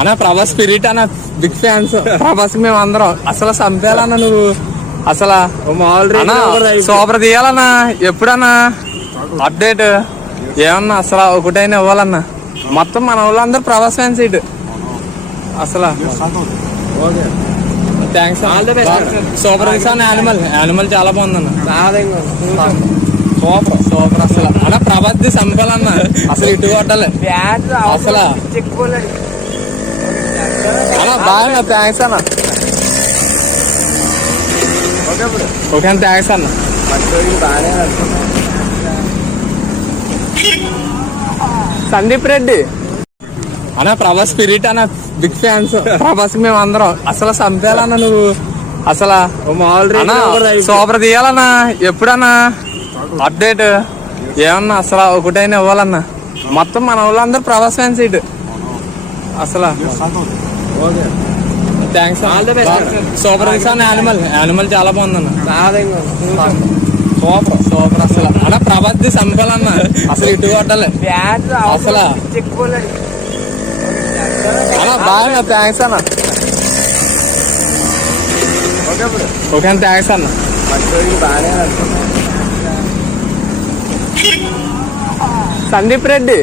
అన్న ప్రభాస్ స్పిరిట్ అన్న big fans. Prabhas మేము అందరం అసలు చంపేయాలన్నా నువ్వు అసలు సూపర్ తీయాలన్నా. ఎప్పుడన్నా అప్డేట్ ఏమన్నా అసలు ఒకటైనా ఇవ్వాలన్నా. మొత్తం మన వాళ్ళందరూ ప్రభాస్ ఫ్యాన్స్ ఇటు అసలు. థ్యాంక్స్ సూపర్ యానిమల్ చాలా బాగుందన్న. సూపర్ అసలు అన్న ప్రభాస్ ది చంపాలన్న. అసలు ఇటు కొట్టాలి అసలు అన్న. బాగా థ్యాంక్స్ అన్న. ఓకే అన్న థ్యాంక్స్ అన్న. సందీప్ రెడ్డి అన్న ప్రభాస్ స్పిరిట్ అన్న బిగ్ ఫ్యాన్స్. ప్రభాస్ మేము అందరం అసలు చంపేయాలన్నా నువ్వు అసలు సూపర్ తీయాలన్నా. ఎప్పుడన్నా అప్డేట్ ఏమన్నా అసలు ఒకటైనా ఇవ్వాలన్నా. మొత్తం మన వాళ్ళందరూ ప్రభాస్ ఫ్యాన్స్ ఇటు అసలు. థ్యాంక్స్ సూపర్ యానిమల్ చాలా బాగుందన్న. సూపర్ అసలు అన్న ప్రభాస్ ది చంపాలన్న. అసలు ఇటు కొట్టాలి అసలు అన్న. బాగా థ్యాంక్స్ అన్న. ఓకే అన్న థ్యాంక్స్ అన్న. సందీప్ రెడ్డి